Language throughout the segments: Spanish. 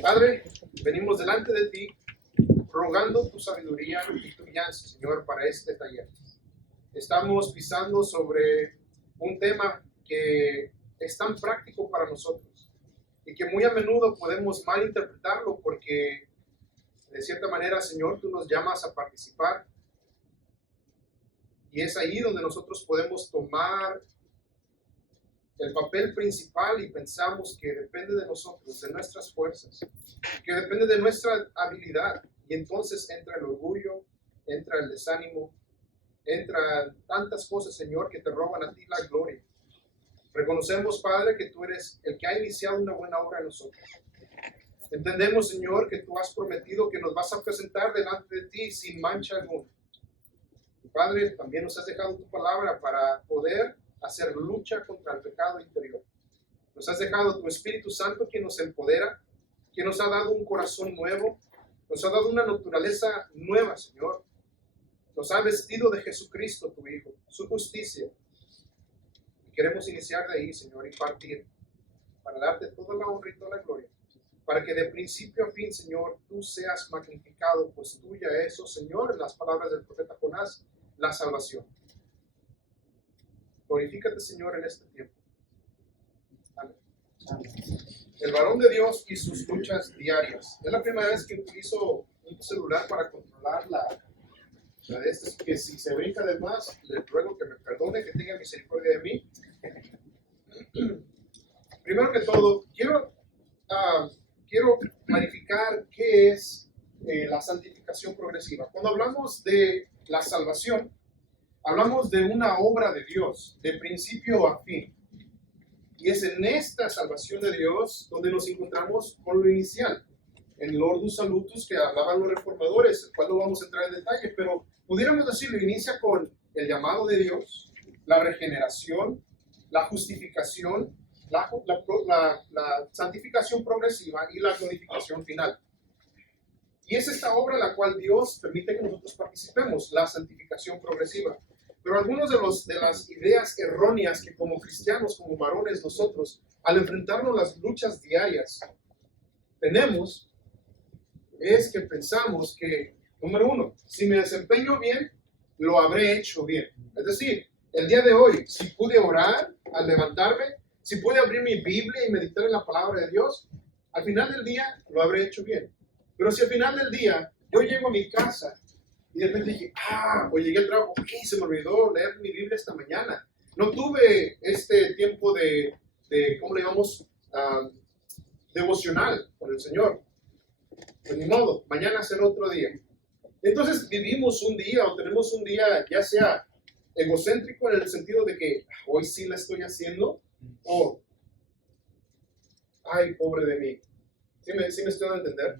Padre, venimos delante de ti, rogando tu sabiduría y tu guianza, Señor, para este taller. Estamos pisando sobre un tema que es tan práctico para nosotros y que muy a menudo podemos malinterpretarlo porque, de cierta manera, Señor, tú nos llamas a participar y es ahí donde nosotros podemos tomar el papel principal y pensamos que depende de nosotros, de nuestras fuerzas, que depende de nuestra habilidad. Y entonces entra el orgullo, entra el desánimo, entran tantas cosas, Señor, que te roban a ti la gloria. Reconocemos, Padre, que tú eres el que ha iniciado una buena obra en nosotros. Entendemos, Señor, que tú has prometido que nos vas a presentar delante de ti sin mancha alguna. Y Padre, también nos has dejado tu palabra para poder hacer lucha contra el pecado interior. Nos has dejado tu Espíritu Santo que nos empodera, que nos ha dado un corazón nuevo, nos ha dado una naturaleza nueva, Señor. Nos ha vestido de Jesucristo, tu Hijo, su justicia. Y queremos iniciar de ahí, Señor, y partir para darte toda la honra y toda la gloria, para que de principio a fin, Señor, tú seas magnificado, pues tuya es, oh Señor, en las palabras del profeta Jonás, la salvación. Glorifícate, Señor, en este tiempo. Amén. El varón de Dios y sus luchas diarias. Es la primera vez que utilizo un celular para controlar la de estas, que si se brinca de más, le ruego que me perdone, que tenga misericordia de mí. Primero que todo, quiero clarificar qué es la santificación progresiva. Cuando hablamos de la salvación, hablamos de una obra de Dios, de principio a fin. Y es en esta salvación de Dios donde nos encontramos con lo inicial, en Lordus Salutus que hablaban los reformadores, el cual no vamos a entrar en detalle, pero pudiéramos decirlo, inicia con el llamado de Dios, la regeneración, la justificación, la santificación progresiva y la glorificación final. Y es esta obra la cual Dios permite que nosotros participemos, la santificación progresiva. Pero algunas de las ideas erróneas que como cristianos, como varones nosotros, al enfrentarnos a las luchas diarias, tenemos, es que pensamos que, número uno, si me desempeño bien, lo habré hecho bien. Es decir, el día de hoy, si pude orar al levantarme, si pude abrir mi Biblia y meditar en la palabra de Dios, al final del día lo habré hecho bien. Pero si al final del día yo llego a mi casa y de repente dije, o llegué al trabajo, se me olvidó leer mi Biblia esta mañana. No tuve este tiempo de ¿cómo le llamamos? Devocional con el Señor. Pues ni modo, mañana será otro día. Entonces vivimos un día o tenemos un día ya sea egocéntrico en el sentido de que hoy sí la estoy haciendo o ay, pobre de mí. ¿Sí me estoy dando a entender?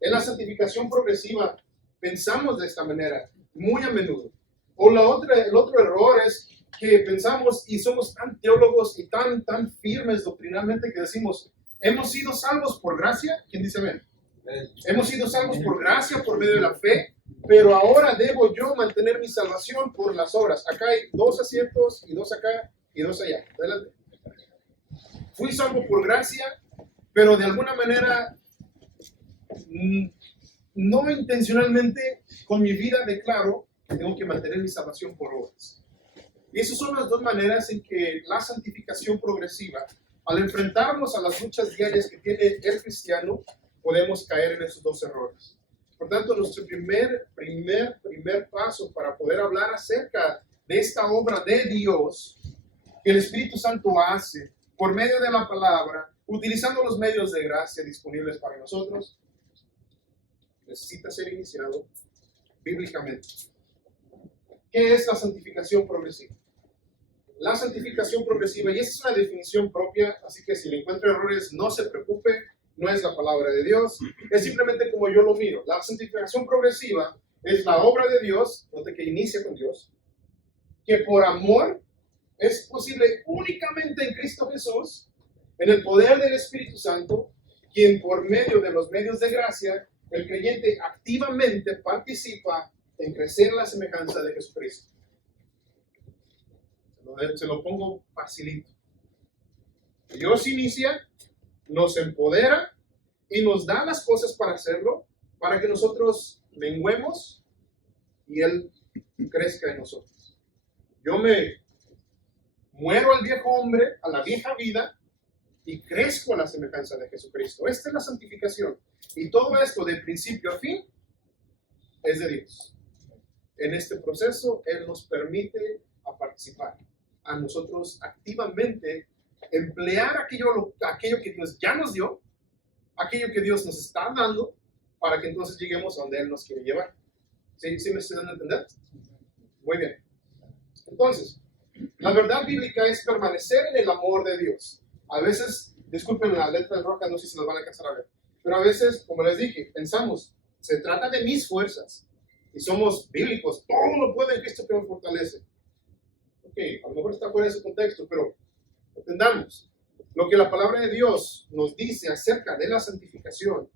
En la santificación progresiva pensamos de esta manera muy a menudo. O el otro error es que pensamos y somos tan teólogos y tan firmes doctrinalmente que decimos, hemos sido salvos por gracia. ¿Quién dice amén? Hemos sido salvos por gracia, por medio de la fe, pero ahora debo yo mantener mi salvación por las obras. Acá hay 2 asientos y 2 acá y 2 allá. Adelante. Fui salvo por gracia, pero de alguna manera no intencionalmente con mi vida declaro que tengo que mantener mi salvación por obras. Y esas son las dos maneras en que la santificación progresiva, al enfrentarnos a las luchas diarias que tiene el cristiano, podemos caer en esos dos errores. Por tanto, nuestro primer paso para poder hablar acerca de esta obra de Dios que el Espíritu Santo hace por medio de la palabra, utilizando los medios de gracia disponibles para nosotros, necesita ser iniciado bíblicamente. ¿Qué es la santificación progresiva? La santificación progresiva, y esa es una definición propia, así que si le encuentra errores, no se preocupe, no es la palabra de Dios, es simplemente como yo lo miro. La santificación progresiva es la obra de Dios, note que inicia con Dios, que por amor es posible únicamente en Cristo Jesús, en el poder del Espíritu Santo, quien por medio de los medios de gracia, el creyente activamente participa en crecer en la semejanza de Jesucristo. Se lo pongo facilito. Dios inicia, nos empodera y nos da las cosas para hacerlo, para que nosotros menguemos y Él crezca en nosotros. Yo me muero al viejo hombre, a la vieja vida, y crezco a la semejanza de Jesucristo. Esta es la santificación. Y todo esto, de principio a fin, es de Dios. En este proceso, Él nos permite a participar, a nosotros activamente emplear aquello que Dios ya nos dio, aquello que Dios nos está dando, para que entonces lleguemos a donde Él nos quiere llevar. ¿Sí me estoy dando a entender? Muy bien. Entonces, la verdad bíblica es permanecer en el amor de Dios. A veces, disculpen las letras rojas, no sé si las van a alcanzar a ver, pero a veces, como les dije, pensamos, se trata de mis fuerzas, y somos bíblicos, todo lo puede en Cristo que me fortalece. Ok, a lo mejor está fuera de ese contexto, pero entendamos lo que la palabra de Dios nos dice acerca de la santificación.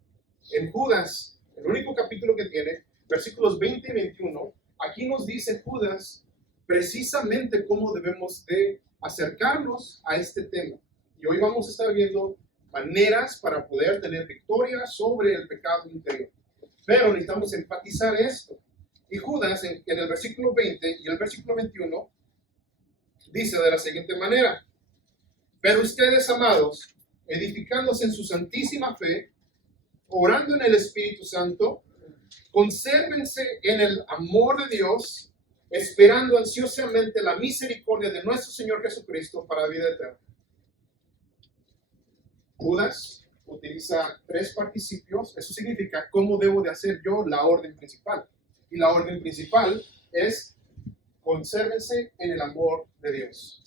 En Judas, el único capítulo que tiene, versículos 20 y 21, aquí nos dice Judas precisamente cómo debemos de acercarnos a este tema. Y hoy vamos a estar viendo maneras para poder tener victoria sobre el pecado interior. Pero necesitamos enfatizar esto. Y Judas, en el versículo 20 y el versículo 21, dice de la siguiente manera: pero ustedes, amados, edificándose en su santísima fe, orando en el Espíritu Santo, consérvense en el amor de Dios, esperando ansiosamente la misericordia de nuestro Señor Jesucristo para la vida eterna. Judas utiliza 3 participios. Eso significa cómo debo de hacer yo la orden principal. Y la orden principal es consérvense en el amor de Dios.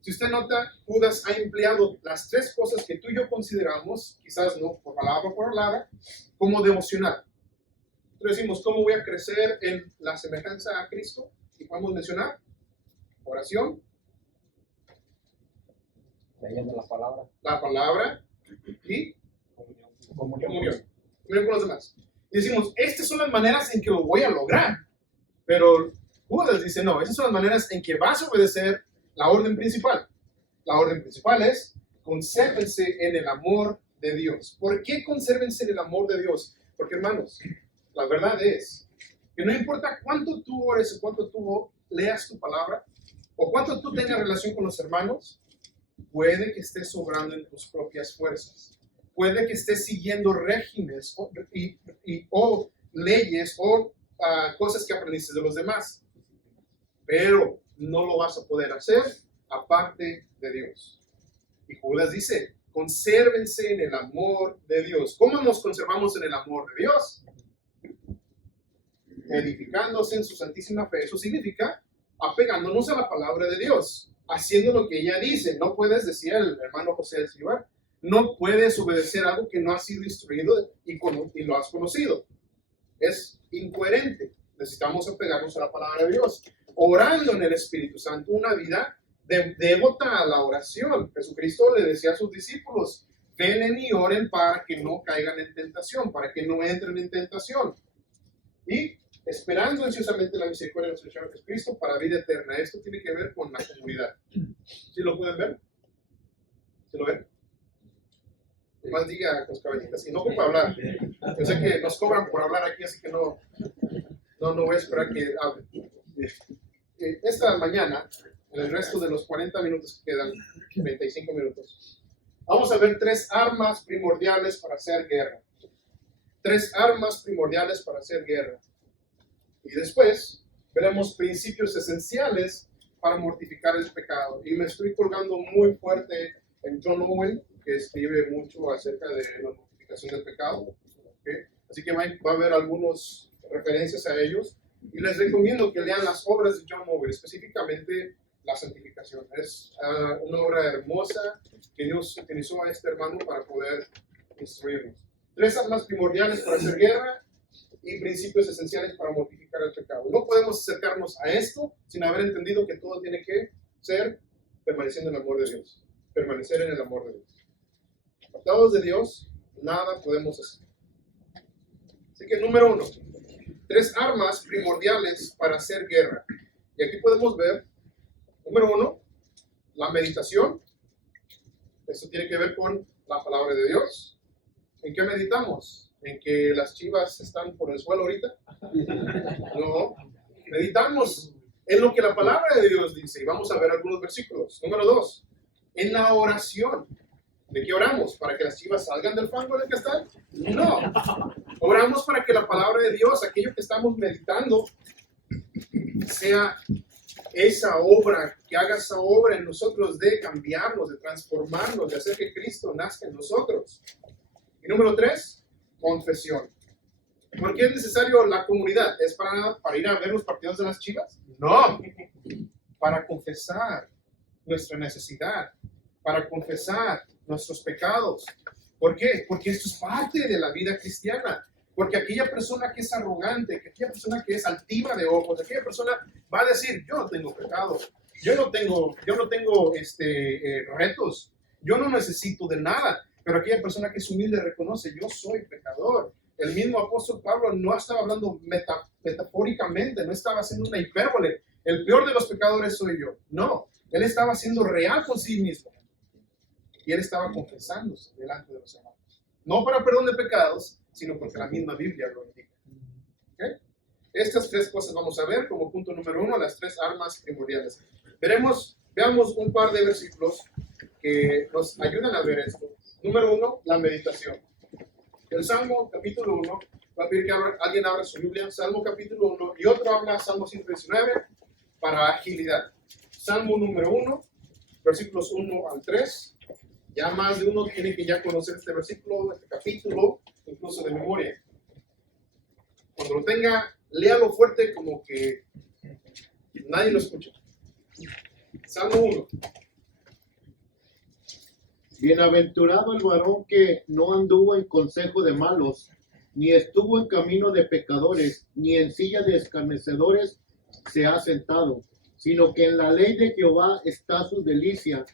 Si usted nota, Judas ha empleado las 3 cosas que tú y yo consideramos, quizás no por palabra, como devocional. Entonces decimos, ¿cómo voy a crecer en la semejanza a Cristo? Y podemos mencionar oración, leyendo la palabra y comunión con los demás. Y decimos, estas son las maneras en que lo voy a lograr. Pero Judas dice, no, esas son las maneras en que vas a obedecer la orden principal. La orden principal es, consérvense en el amor de Dios. ¿Por qué consérvense en el amor de Dios? Porque, hermanos, la verdad es que no importa cuánto tú ores o cuánto tú leas tu palabra, o cuánto tú tengas relación con los hermanos, puede que estés sobrando en tus propias fuerzas. Puede que estés siguiendo regímenes o leyes o cosas que aprendiste de los demás. Pero no lo vas a poder hacer aparte de Dios. Y Judas dice, consérvense en el amor de Dios. ¿Cómo nos conservamos en el amor de Dios? Edificándose en su santísima fe. Eso significa apegándonos a la palabra de Dios, haciendo lo que ella dice. No puedes decir el hermano José del Cibar, no puedes obedecer algo que no has sido instruido y lo has conocido. Es incoherente. Necesitamos apegarnos a la palabra de Dios. Orando en el Espíritu Santo, una vida devota a la oración. Jesucristo le decía a sus discípulos, velen y oren para que no caigan en tentación, para que no entren en tentación. Y esperando ansiosamente la misericordia de nuestro Señor Jesucristo para vida eterna. Esto tiene que ver con la comunidad. ¿Sí lo pueden ver? ¿Sí lo ven? Más diga con caballitas. Y no para hablar. Yo sé que nos cobran por hablar aquí, así que no voy a esperar que hablen. Esta mañana, en el resto de los 40 minutos que quedan, 25 minutos, vamos a ver 3 armas primordiales para hacer guerra. 3 armas primordiales para hacer guerra. Y después veremos principios esenciales para mortificar el pecado. Y me estoy colgando muy fuerte en John Owen, que escribe mucho acerca de la mortificación del pecado. ¿Okay? Así que va a haber algunas referencias a ellos. Y les recomiendo que lean las obras de John Owen, específicamente la santificación. Es una obra hermosa que Dios utilizó a este hermano para poder instruirnos. 3 armas primordiales para hacer guerra y principios esenciales para mortificar el pecado. No podemos acercarnos a esto sin haber entendido que todo tiene que ser permaneciendo en el amor de Dios. Permanecer en el amor de Dios. Apartados de Dios, nada podemos hacer. Así que número 1, 3 armas primordiales para hacer guerra. Y aquí podemos ver, número 1, la meditación. Esto tiene que ver con la palabra de Dios. ¿En qué meditamos? ¿En que las chivas están por el suelo ahorita? No. Meditamos en lo que la palabra de Dios dice. Y vamos a ver algunos versículos. Número 2. En la oración. ¿De qué oramos? ¿Para que las chivas salgan del fango en el que están? No. Oramos para que la palabra de Dios, aquello que estamos meditando, sea esa obra, que haga esa obra en nosotros de cambiarnos, de transformarnos, de hacer que Cristo nazca en nosotros. Y número 3, confesión. ¿Por qué es necesario la comunidad? ¿Es para ir a ver los partidos de las chivas? No. Para confesar nuestra necesidad, para confesar nuestros pecados. ¿Por qué? Porque esto es parte de la vida cristiana. Porque aquella persona que es arrogante, aquella persona que es altiva de ojos, aquella persona va a decir, yo no tengo pecado, yo no tengo retos, yo no necesito de nada. Pero aquella persona que es humilde reconoce, yo soy pecador. El mismo apóstol Pablo no estaba hablando metafóricamente, no estaba haciendo una hipérbole. El peor de los pecadores soy yo. No, él estaba siendo real con sí mismo. Y él estaba confesándose delante de los hermanos. No para perdón de pecados, sino porque la misma Biblia lo indica. ¿Okay? Estas 3 cosas vamos a ver como punto número 1, las 3 armas primordiales. Veamos un par de versículos que nos ayudan a ver esto. Número 1, la meditación. El Salmo capítulo 1, va a pedir que alguien abra su Biblia, Salmo capítulo 1, y otro habla Salmo 119 para agilidad. Salmo número 1, versículos 1 al 3. Ya más de uno tiene que ya conocer este versículo, este capítulo, incluso de memoria. Cuando lo tenga, léalo fuerte como que nadie lo escucha. Salmo 1. Bienaventurado el varón que no anduvo en consejo de malos, ni estuvo en camino de pecadores, ni en silla de escarnecedores se ha sentado, sino que en la ley de Jehová está su delicia,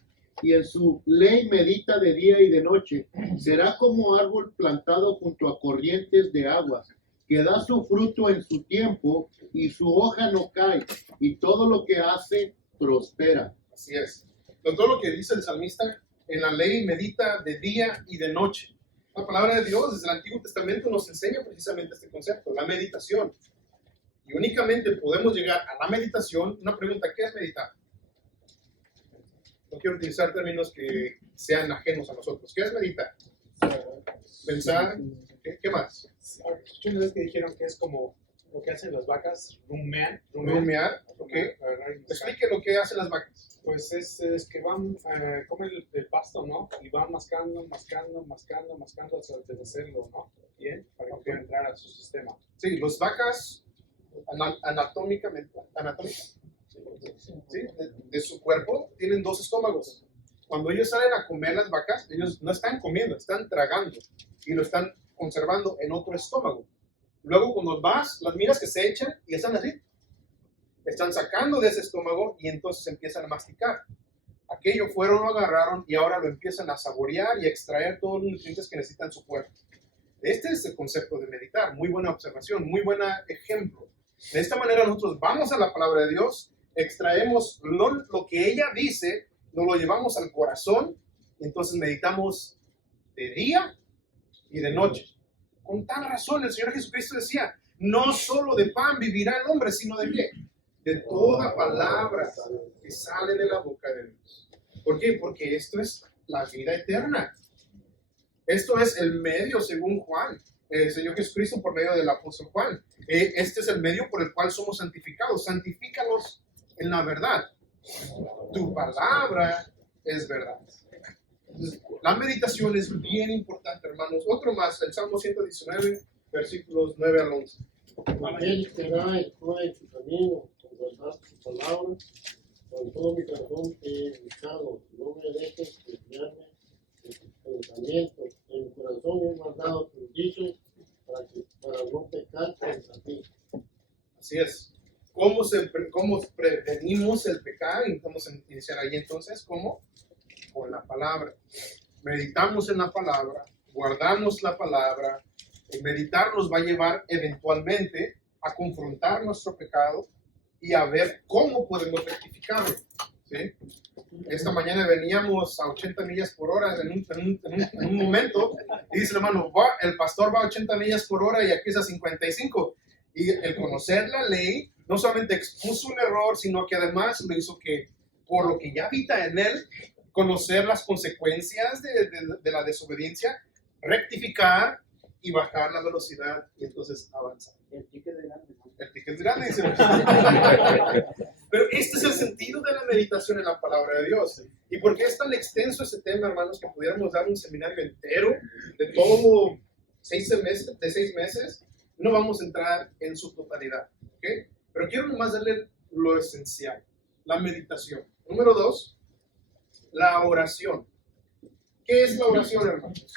y en su ley medita de día y de noche. Será como árbol plantado junto a corrientes de aguas, que da su fruto en su tiempo, y su hoja no cae, y todo lo que hace prospera. Así es. Con todo lo que dice el salmista, en la ley medita de día y de noche. La palabra de Dios desde el Antiguo Testamento nos enseña precisamente este concepto, la meditación. Y únicamente podemos llegar a la meditación. Una pregunta, ¿qué es meditar? No quiero utilizar términos que sean ajenos a nosotros. ¿Qué es meditar? Pensar. ¿Qué más? Escuché una vez que dijeron que es como lo que hacen las vacas, rumear. Rumear, ok. Explique lo que hacen las vacas. Pues es que van, comen el pasto, ¿no? Y van mascando hasta deshacerlo, ¿no? Bien, para que pueda entrar a su sistema. Sí, las vacas anatómicamente, ¿sí? De su cuerpo tienen 2 estómagos. Cuando ellos salen a comer las vacas, ellos no están comiendo, están tragando y lo están conservando en otro estómago. Luego cuando vas, las miras que se echan y están así. Están sacando de ese estómago y entonces empiezan a masticar. Aquello fueron, lo agarraron y ahora lo empiezan a saborear y a extraer todos los nutrientes que necesitan su cuerpo. Este es el concepto de meditar. Muy buena observación, muy buen ejemplo. De esta manera nosotros vamos a la palabra de Dios, extraemos lo que ella dice, nos lo llevamos al corazón y entonces meditamos de día y de noche. Con tal razón el Señor Jesucristo decía, no solo de pan vivirá el hombre, sino de qué? De toda palabra que sale de la boca de Dios. ¿Por qué? Porque esto es la vida eterna. Esto es el medio, según Juan, el Señor Jesucristo por medio del apóstol Juan. Este es el medio por el cual somos santificados. Santifícalos en la verdad. Tu palabra es verdad. Entonces, la meditación es bien importante, hermanos. Otro más, el Salmo 119, versículos 9 al 11. Él será en su camino, con guardar su palabra, con todo mi corazón te he buscado. No me dejes desviarme de tus pensamientos. En mi corazón he guardado tus dichos para no pecar contra ti. Así es. ¿Cómo prevenimos el pecado? Y vamos a iniciar ahí entonces, ¿cómo? Con la palabra. Meditamos en la palabra, guardamos la palabra. El meditar nos va a llevar eventualmente a confrontar nuestro pecado y a ver cómo podemos rectificarlo. ¿sí? Esta mañana veníamos a 80 millas por hora en un momento y dice el hermano, el pastor va a 80 millas por hora y aquí es a 55. Y el conocer la ley no solamente expuso un error, sino que además lo hizo que, por lo que ya habita en él, conocer las consecuencias de la desobediencia, rectificar y bajar la velocidad y entonces avanzar. El ticket de grande. El ticket es grande, dice. Pero este es el sentido de la meditación en la palabra de Dios. ¿Y por qué es tan extenso ese tema, hermanos, que pudiéramos dar un seminario entero de todo 6 meses? No vamos a entrar en su totalidad, ¿ok? Pero quiero nomás darle lo esencial, la meditación. Número 2, la oración. ¿Qué es la oración, hermanos?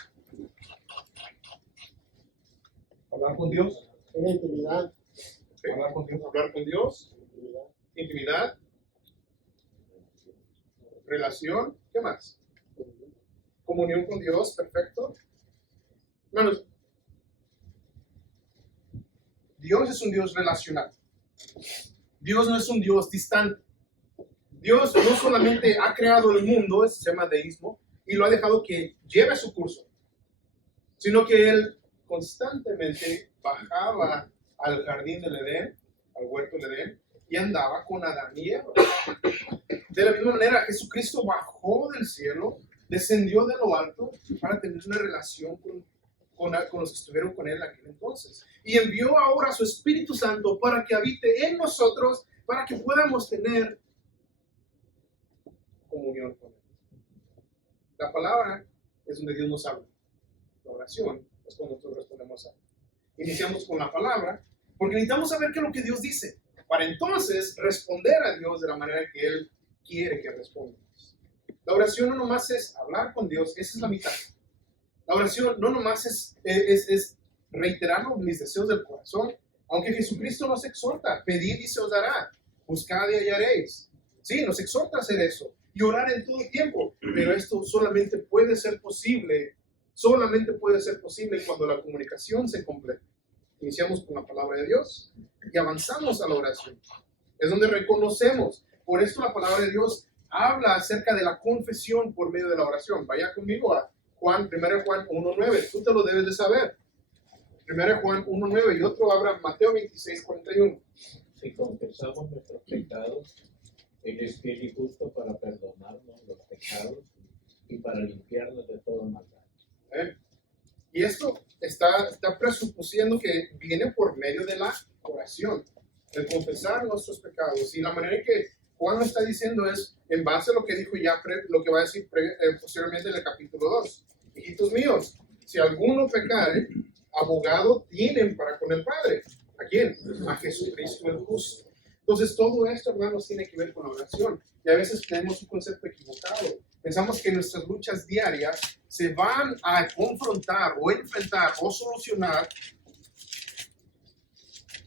Hablar con Dios. Es la intimidad. ¿Okay? Hablar con Dios. Intimidad. Relación. ¿Qué más? Comunión con Dios. Perfecto. Hermanos, Dios es un Dios relacional. Dios no es un Dios distante. Dios no solamente ha creado el mundo, se llama deísmo, y lo ha dejado que lleve su curso, sino que Él constantemente bajaba al jardín del Edén, al huerto del Edén, y andaba con Adán y Eva. De la misma manera, Jesucristo bajó del cielo, descendió de lo alto para tener una relación con los que estuvieron con Él en aquel entonces. Y envió ahora a su Espíritu Santo para que habite en nosotros, para que podamos tener comunión con Él. La palabra es donde Dios nos habla. La oración es cuando nosotros respondemos a Él. Iniciamos con la palabra, porque necesitamos saber qué es lo que Dios dice, para entonces responder a Dios de la manera que Él quiere que respondamos. La oración no nomás es hablar con Dios, esa es la mitad. La oración no nomás es reiterar mis deseos del corazón, aunque Jesucristo nos exhorta, pedid y se os dará, buscad y hallaréis. Sí, nos exhorta a hacer eso y orar en todo el tiempo, pero esto solamente puede ser posible cuando la comunicación se completa. Iniciamos con la palabra de Dios y avanzamos a la oración. Es donde reconocemos. Por esto la palabra de Dios habla acerca de la confesión por medio de la oración. Vaya conmigo a 1 Juan 1:9. Tú te lo debes de saber. 1 Juan 1:9 y otro abra Mateo 26:41. Si confesamos nuestros pecados, Él es fiel y justo para perdonarnos los pecados y para limpiarnos de toda maldad. Y esto está presupusiendo que viene por medio de la oración, el confesar nuestros pecados. Y la manera en que Juan lo está diciendo es en base a lo que dijo lo que va a decir posteriormente en el capítulo 2. Hijitos míos, si alguno pecare, abogado tienen para con el Padre. ¿A quién? A Jesucristo el justo. Entonces todo esto, hermanos, tiene que ver con la oración. Y a veces tenemos un concepto equivocado. Pensamos que nuestras luchas diarias se van a confrontar o enfrentar o solucionar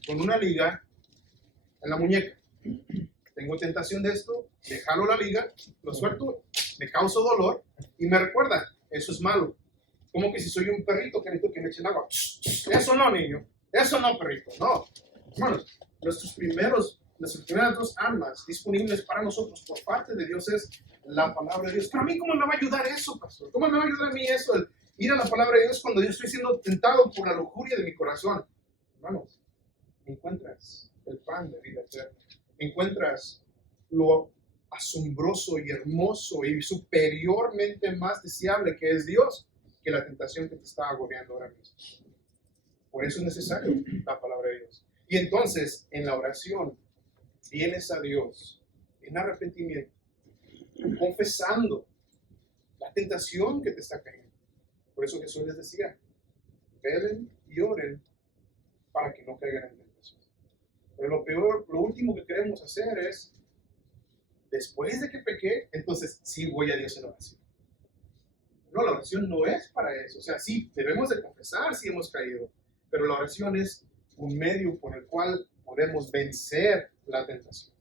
con una liga en la muñeca. Tengo tentación de esto, le jalo la liga, lo suelto, me causo dolor y me recuerda, eso es malo. Como que si soy un perrito que necesito que me echen agua. Eso no, niño. Eso no, perrito. No. Hermanos, nuestras primeras dos armas disponibles para nosotros por parte de Dios es la palabra de Dios. Pero a mí, ¿cómo me va a ayudar eso, pastor? ¿Cómo me va a ayudar a mí eso? El ir a la palabra de Dios cuando yo estoy siendo tentado por la lujuria de mi corazón. Hermanos, encuentras el pan de vida eterna. Encuentras lo asombroso y hermoso y superiormente más deseable que es Dios que la tentación que te está agobiando ahora mismo. Por eso es necesario la palabra de Dios. Y entonces, en la oración, vienes a Dios en arrepentimiento, confesando la tentación que te está cayendo. Por eso Jesús les decía, velen y oren para que no caigan en tentación. Pero lo último que queremos hacer es, después de que pequé, entonces sí voy a Dios en oración. No, la oración no es para eso. O sea, sí, debemos de confesar si hemos caído, pero la oración es un medio por el cual podemos vencer la tentación.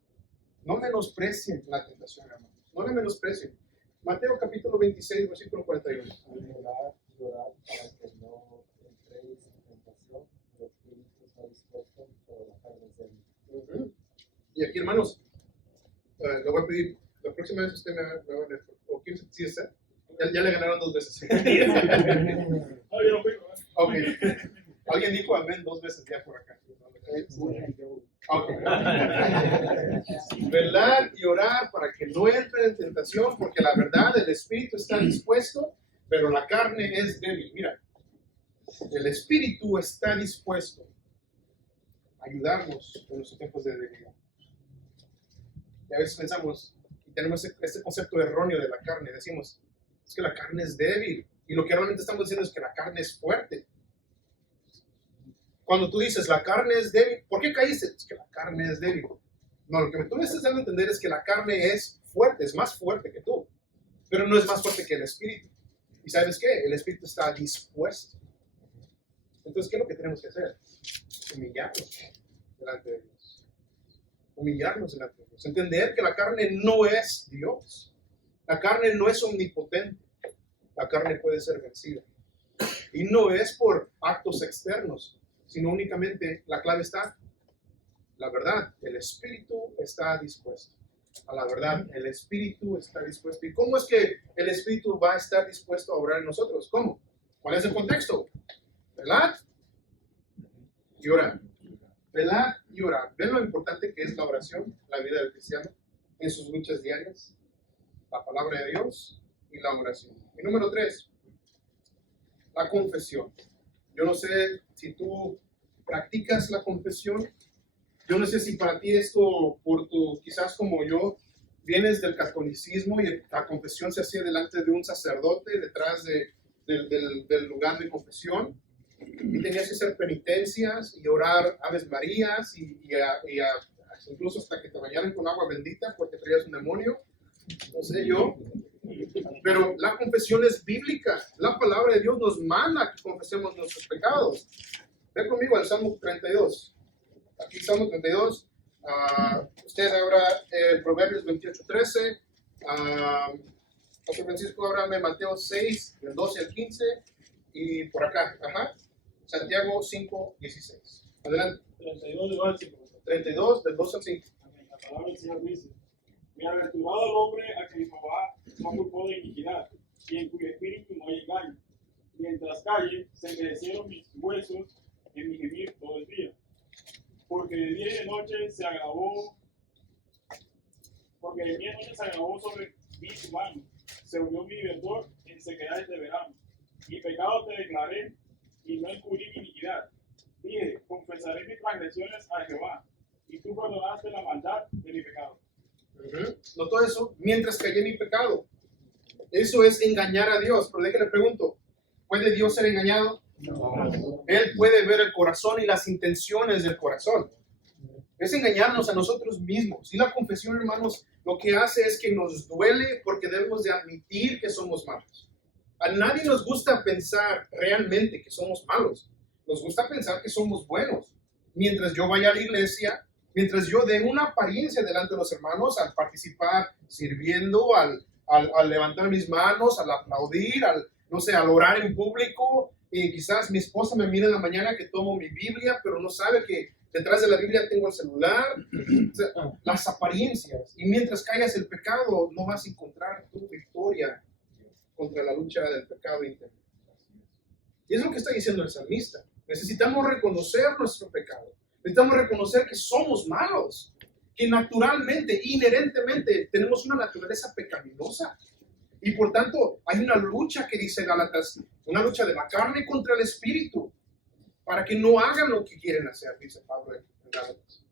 No menosprecien la tentación, hermanos. No le menosprecien. Mateo capítulo 26, versículo 41. Orar y orar para que no entréis en tentación. El espíritu está dispuesto, pero la carne es débil. Y aquí, hermanos, le voy a pedir próxima vez usted me va a leer. ¿O quién sí es? Ya le ganaron 2 veces. Ok. Alguien dijo amén 2 veces ya por acá. Ok. Velar y orar para que no entre en tentación, porque la verdad, el espíritu está dispuesto, pero la carne es débil. Mira, el espíritu está dispuesto a ayudarnos en nuestros tiempos de debilidad. Y a veces pensamos, y tenemos este concepto erróneo de la carne, decimos, es que la carne es débil, y lo que realmente estamos diciendo es que la carne es fuerte. Cuando tú dices, la carne es débil, ¿por qué caíste? Es que la carne es débil. No, lo que tú me estás dando a entender es que la carne es fuerte, es más fuerte que tú, pero no es más fuerte que el espíritu. ¿Y sabes qué? El espíritu está dispuesto. Entonces, ¿qué es lo que tenemos que hacer? Humillarnos delante de Dios. Humillarnos delante de Dios. Entender que la carne no es Dios. La carne no es omnipotente. La carne puede ser vencida. Y no es por actos externos, sino únicamente la clave está, la verdad, el espíritu está dispuesto. A la verdad, el espíritu está dispuesto. ¿Y cómo es que el espíritu va a estar dispuesto a obrar en nosotros? ¿Cómo? ¿Cuál es el contexto? ¿Verdad? Y orar. ¿Verdad? Y orar. ¿Ven lo importante que es la oración en la vida del cristiano? En sus luchas diarias. La palabra de Dios y la oración. Y número 3, la confesión. Yo no sé si tú practicas la confesión. Yo no sé si para ti esto, quizás como yo, vienes del catolicismo y la confesión se hacía delante de un sacerdote, detrás del lugar de confesión. Y tenías que hacer penitencias y orar Aves Marías incluso hasta que te bañaran con agua bendita porque traías un demonio. No sé yo. Pero la confesión es bíblica. La palabra de Dios nos manda que confesemos nuestros pecados. Ve conmigo al Salmo 32. Aquí Salmo 32. Usted abra Proverbios 28:13. José Francisco, ábrame Mateo 6, del 12 al 15. Y por acá, Santiago 5:16. Adelante. 32 del básico. 32, del 2 al 5. La palabra del Señor dice: Bienaventurado el hombre a quien Jehová no culpó de iniquidad, y en cuyo espíritu no hay engaño. Mientras calle, se envejecieron mis huesos en mi gemir todo el día. Porque de día y de noche se agravó sobre mí tu mano. Se unió mi verdor en sequedades de verano. Mi pecado te declaré, y no encubrí mi iniquidad. Dije, confesaré mis transgresiones a Jehová, y tú perdonaste la maldad de mi pecado. Notó eso, mientras callé mi pecado. Eso es engañar a Dios. Pero déjale pregunto, ¿puede Dios ser engañado? No. Él puede ver el corazón y las intenciones del corazón. Es engañarnos a nosotros mismos. Y la confesión, hermanos, lo que hace es que nos duele porque debemos de admitir que somos malos. A nadie nos gusta pensar realmente que somos malos. Nos gusta pensar que somos buenos. Mientras yo vaya a la iglesia, mientras yo dé una apariencia delante de los hermanos al participar sirviendo, al levantar mis manos, al aplaudir, al orar en público, y quizás mi esposa me mira en la mañana que tomo mi Biblia, pero no sabe que detrás de la Biblia tengo el celular. O sea, las apariencias. Y mientras callas el pecado, no vas a encontrar tu victoria contra la lucha del pecado interno. Y es lo que está diciendo el salmista. Necesitamos reconocer nuestro pecado. Necesitamos reconocer que somos malos, que naturalmente, inherentemente, tenemos una naturaleza pecaminosa. Y por tanto, hay una lucha que dice Gálatas, una lucha de la carne contra el espíritu, para que no hagan lo que quieren hacer, dice Pablo en Gálatas.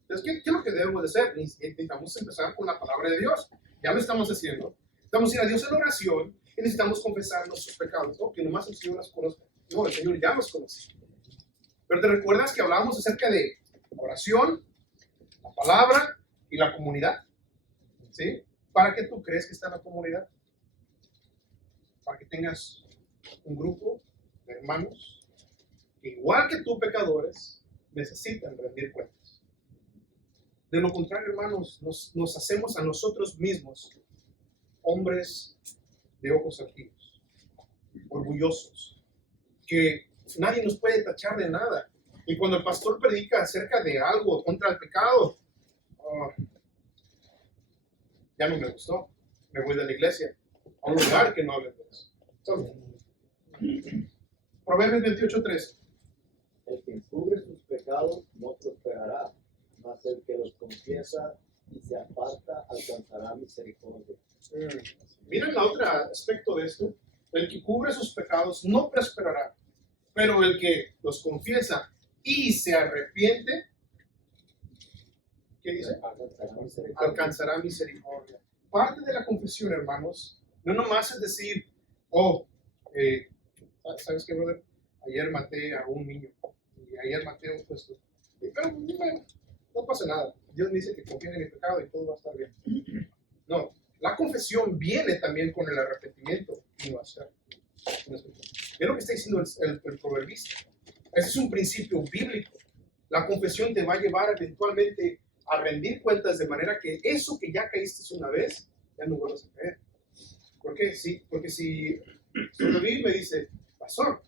Entonces, ¿qué es lo que debemos de hacer? Necesitamos empezar con la palabra de Dios. Ya lo estamos haciendo. Vamos a ir a Dios en oración y necesitamos confesar nuestros pecados, ¿no? Que nomás el Señor los conozca. No, el Señor ya los conoce. Pero te recuerdas que hablábamos acerca de la oración, la palabra y la comunidad. ¿Sí? ¿Para qué tú crees que está en la comunidad? Para que tengas un grupo de hermanos que, igual que tú, pecadores, necesitan rendir cuentas. De lo contrario, hermanos, nos hacemos a nosotros mismos hombres de ojos altivos, orgullosos, que nadie nos puede tachar de nada. Y cuando el pastor predica acerca de algo contra el pecado, ya no me gustó, me voy de la iglesia a un lugar que no hable de eso. Proverbios 28:13. El que encubre sus pecados no prosperará, mas el que los confiesa y se aparta alcanzará misericordia. Miren el otro aspecto de esto. El que cubre sus pecados no prosperará, pero el que los confiesa y se arrepiente, ¿qué dice? Alcanzará misericordia. Alcanzará misericordia. Parte de la confesión, hermanos, no nomás es decir, ¿sabes qué, brother? Ayer maté a un niño y ayer maté a un puesto. Pero bueno, no pasa nada. Dios me dice que confíen en mi pecado y todo va a estar bien. No, la confesión viene también con el arrepentimiento y no hacer. Es lo que está diciendo el proverbista. Ese es un principio bíblico. La confesión te va a llevar eventualmente a rendir cuentas de manera que eso que ya caíste una vez, ya no vuelvas a caer. ¿Por qué? Sí, porque si David me dice, pastor,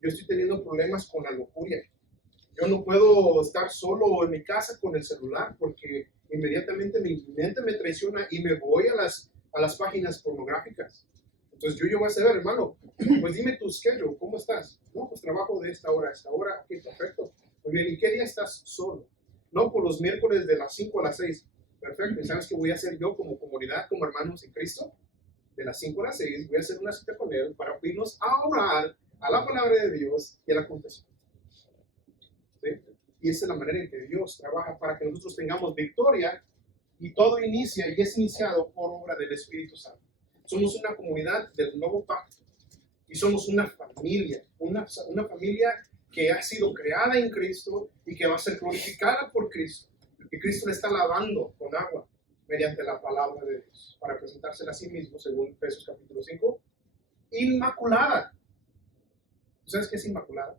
yo estoy teniendo problemas con la lujuria. Yo no puedo estar solo en mi casa con el celular porque inmediatamente mi mente me traiciona y me voy a las páginas pornográficas. Entonces yo voy a saber, hermano, pues dime tu schedule, ¿cómo estás? No, pues trabajo de esta hora a esta hora, ok, perfecto. Muy bien, ¿y qué día estás solo? No, por los miércoles de las 5 a las 6. Perfecto, ¿y sabes qué voy a hacer yo como comunidad, como hermanos en Cristo? De las 5 a las 6 voy a hacer una cita con Él para irnos a orar a la palabra de Dios y a la confesión. ¿Sí? Y esa es la manera en que Dios trabaja para que nosotros tengamos victoria y todo inicia y es iniciado por obra del Espíritu Santo. Somos una comunidad del nuevo pacto y somos una familia que ha sido creada en Cristo y que va a ser glorificada por Cristo. Y Cristo le está lavando con agua mediante la palabra de Dios para presentársela a sí mismo, según Efesios capítulo 5, inmaculada. ¿Sabes qué es inmaculada?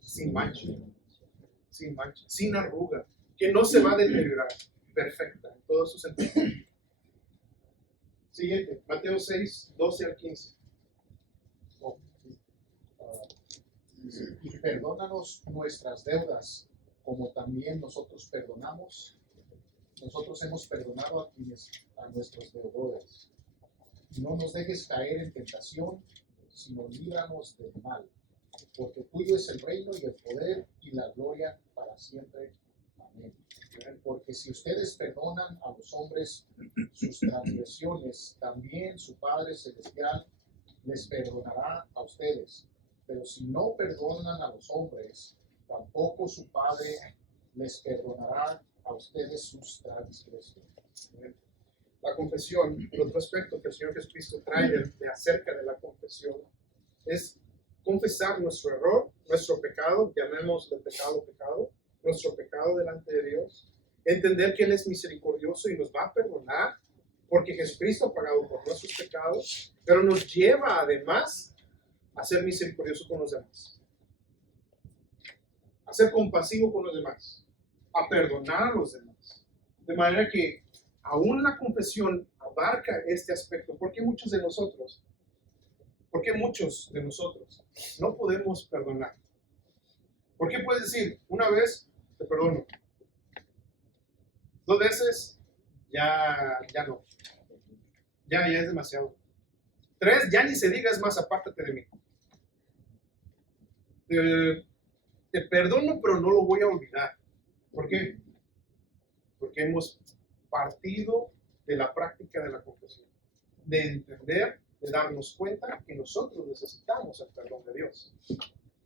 Sin mancha, sin arruga, que no se va a deteriorar, perfecta en todos sus sentidos. Siguiente, Mateo 6, 12 al 15. Y perdónanos nuestras deudas, como también nosotros perdonamos. Nosotros hemos perdonado a nuestros deudores. No nos dejes caer en tentación, sino líbranos del mal. Porque tuyo es el reino y el poder y la gloria para siempre. Amén. Porque si ustedes perdonan a los hombres sus transgresiones, también su Padre Celestial les perdonará a ustedes. Pero si no perdonan a los hombres, tampoco su Padre les perdonará a ustedes sus transgresiones. La confesión, el otro aspecto que el Señor Jesucristo trae de acerca de la confesión, es confesar nuestro error, nuestro pecado, llamémosle pecado, nuestro pecado delante de Dios, entender que Él es misericordioso y nos va a perdonar, porque Jesucristo ha pagado por nuestros pecados, pero nos lleva además a ser misericordioso con los demás, a ser compasivo con los demás, a perdonar a los demás. De manera que aún la confesión abarca este aspecto. ¿Por qué muchos de nosotros no podemos perdonar? ¿Por qué puedes decir, una vez te perdono, 2 veces ya no, ya es demasiado, 3 ya ni se diga, es más, apártate de mí? Te perdono, pero no lo voy a olvidar. ¿Por qué? Porque hemos partido de la práctica de la confesión, de entender, de darnos cuenta que nosotros necesitamos el perdón de Dios.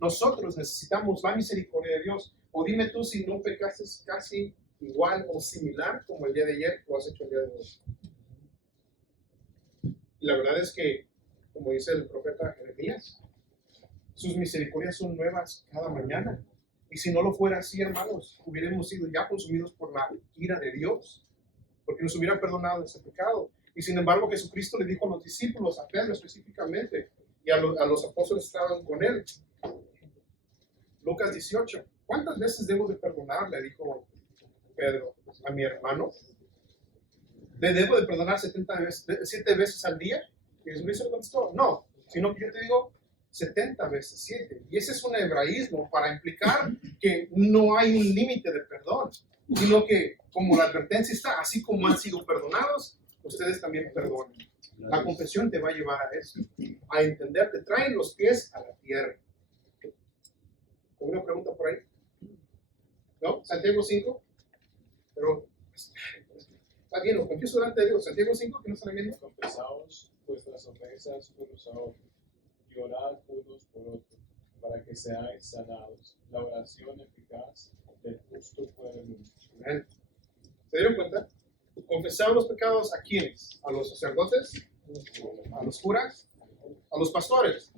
Nosotros necesitamos la misericordia de Dios. O dime tú si no pecaste casi igual o similar como el día de ayer lo has hecho el día de hoy. Y la verdad es que, como dice el profeta Jeremías, sus misericordias son nuevas cada mañana. Y si no lo fuera así, hermanos, hubiéramos sido ya consumidos por la ira de Dios, porque nos hubiera perdonado ese pecado. Y sin embargo, Jesucristo le dijo a los discípulos, a Pedro específicamente, y a los apóstoles que estaban con él, Lucas 18, ¿cuántas veces debo de perdonar? Le dijo Pedro a mi hermano. ¿Le debo de perdonar 7 veces al día? Y Jesucristo le contestó, no, sino que yo te digo 70 veces 7. Y ese es un hebraísmo para implicar que no hay un límite de perdón, sino que como la advertencia está, así como han sido perdonados, ustedes también perdonen. La confesión te va a llevar a eso, a entender, te traen los pies a la tierra. ¿Alguna pregunta por ahí? ¿No? Santiago 5. Pero, está bien, lo confieso delante de Dios. Santiago 5, que no están viendo. Confesaos vuestras ofensas unos a otros y orad unos por otros, para que seáis sanados. La oración eficaz del justo puede mucho. Amén. ¿Se dieron cuenta? Confesar los pecados a quiénes? A los sacerdotes, a los curas, a los pastores,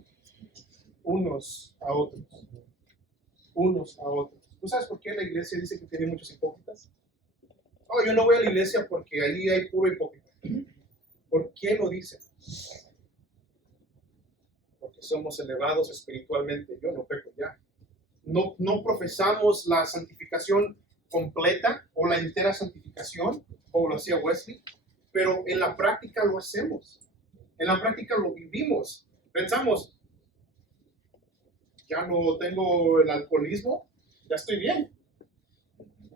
unos a otros. Unos a otros. ¿Tú sabes por qué la iglesia dice que tiene muchos hipócritas? No, yo no voy a la iglesia porque ahí hay puro hipócrita. ¿Por qué lo dicen? Porque somos elevados espiritualmente. Yo no peco ya. No profesamos la santificación completa o la entera santificación, como lo hacía Wesley, pero en la práctica lo hacemos. En la práctica lo vivimos. Pensamos, ya no tengo el alcoholismo, ya estoy bien.